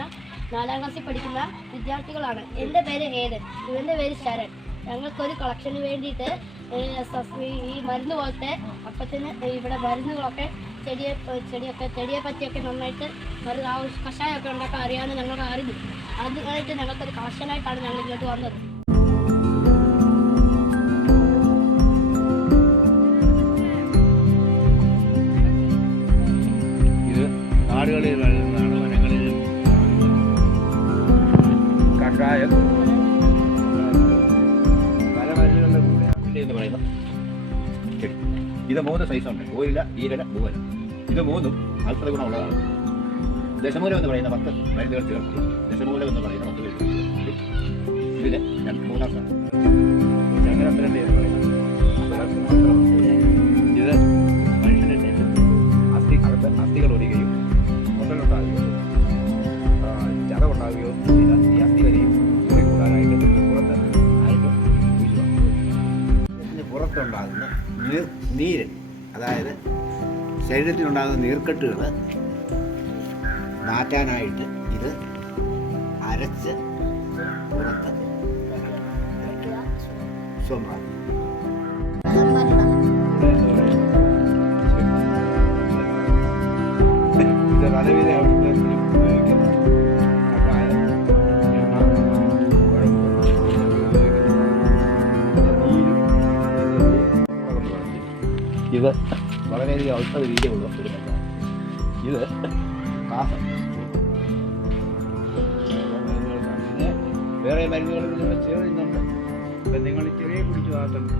പറഞ്ഞാൽ 4ാം ക്ലാസ്സിൽ പഠിക്കുന്ന വിദ്യാർത്ഥികളാണ്. എൻ്റെ പേര് ഏത്, ഇവൻ്റെ പേര് ശരൺ. ഞങ്ങൾക്കൊരു കളക്ഷന് വേണ്ടിയിട്ട് ഈ മരുന്ന് പോലത്തെ അപ്പത്തിന് ഇവിടെ മരുന്നുകളൊക്കെ ചെടിയെ പറ്റിയൊക്കെ നന്നായിട്ട് കഷായമൊക്കെ ഉണ്ടാക്കാൻ അറിയാമെന്ന് ഞങ്ങൾക്ക് അറിഞ്ഞു. അതിനായിട്ട് ഞങ്ങൾക്കൊരു കളക്ഷനായിട്ടാണ് ഞങ്ങൾ ഇങ്ങോട്ട് വന്നത്. ഇത് കാടുകളിൽ വളരുന്നതാണ്, വനങ്ങളിൽ കഷായം പല മരുന്നുകളുടെ കൂടെ എന്ന് പറയുന്ന ചെടി. ഇത് 3 സൈസുണ്ട്: ഓയില, ഈരല, പൂവല. ഇത് 3ഉം ഔഷധ ഗുണമുള്ളതാണ്. ദശമൂലം എന്ന് പറയുന്ന 10 മരുന്നുകൾ ചേർത്ത് ദശമൂലം എന്ന് പറയുന്ന 10 പേര് ഇതിന് 3-ാം സ്ഥാനം. ചങ്ങരപ്പരൻ്റെ എന്ന് പറയുന്നത് ഇത് മനുഷ്യൻ്റെ ശരീരത്തിൽ അസ്ഥികൾ ഒരികയും മുതലുണ്ടാകുകയോ ചതവുണ്ടാകുകയോ ഈ അസ്ഥി വരെയും മുറി കൂടാനായിട്ട് പുറത്ത് ആയിട്ട് ഇതിന് പുറത്തുണ്ടാകുന്ന നീര്, അതായത് ശരീരത്തിലുണ്ടാകുന്ന നീർക്കെട്ടുകൾ മാറ്റാനായിട്ട് ഇത് അരച്ച് പുറത്ത് സ്വന്തം പലവിധ ഇത് വളരെയധികം ഔഷധ വീര്യമുള്ള ഒരു മരുന്നാണ്. ഇത് കാസം വേറെ മരുന്നുകളിൽ ചേരുന്നുണ്ട്. നിങ്ങൾ ചെറിയ കുടിച്ചു ആക്കണം.